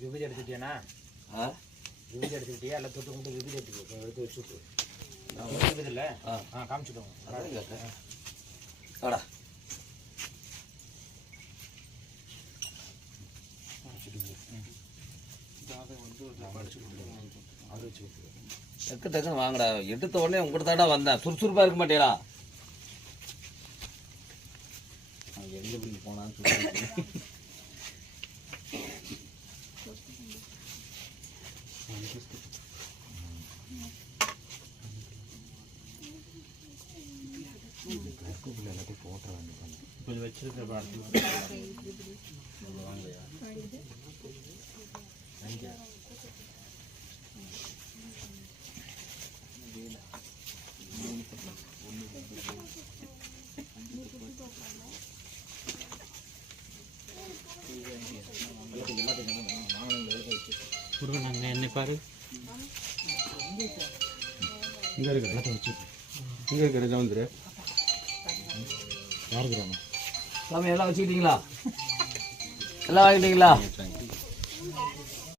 விபதி எடுத்துட்டியாண்ணா? விபதி எடுத்துக்கிட்டியா? எல்லாம் தொட்டு கும்பிட்டு விபதி எடுத்து வச்சுட்டு விபதி இல்லை காமிச்சுட்டோம். வாடா டக்கு டக்குன்னு வாங்கடா. எடுத்த உடனே உங்கள்கிட்ட தாண்டா வந்தேன். சுறுசுறுப்பா இருக்க மாட்டேடா. எங்க போய் போனான்னு எல்லாத்தையும் போட்டோ கொஞ்சம் வச்சிருக்க வாங்கலையா? என்னை பாரு இங்கே இருக்கிற எல்லாத்தையும் வச்சு இங்கே இருக்கிற வந்துரு யாருக்குறாங்க சாமி எல்லாம் வச்சுக்கிட்டீங்களா? எல்லாம் வாங்கிட்டீங்களா?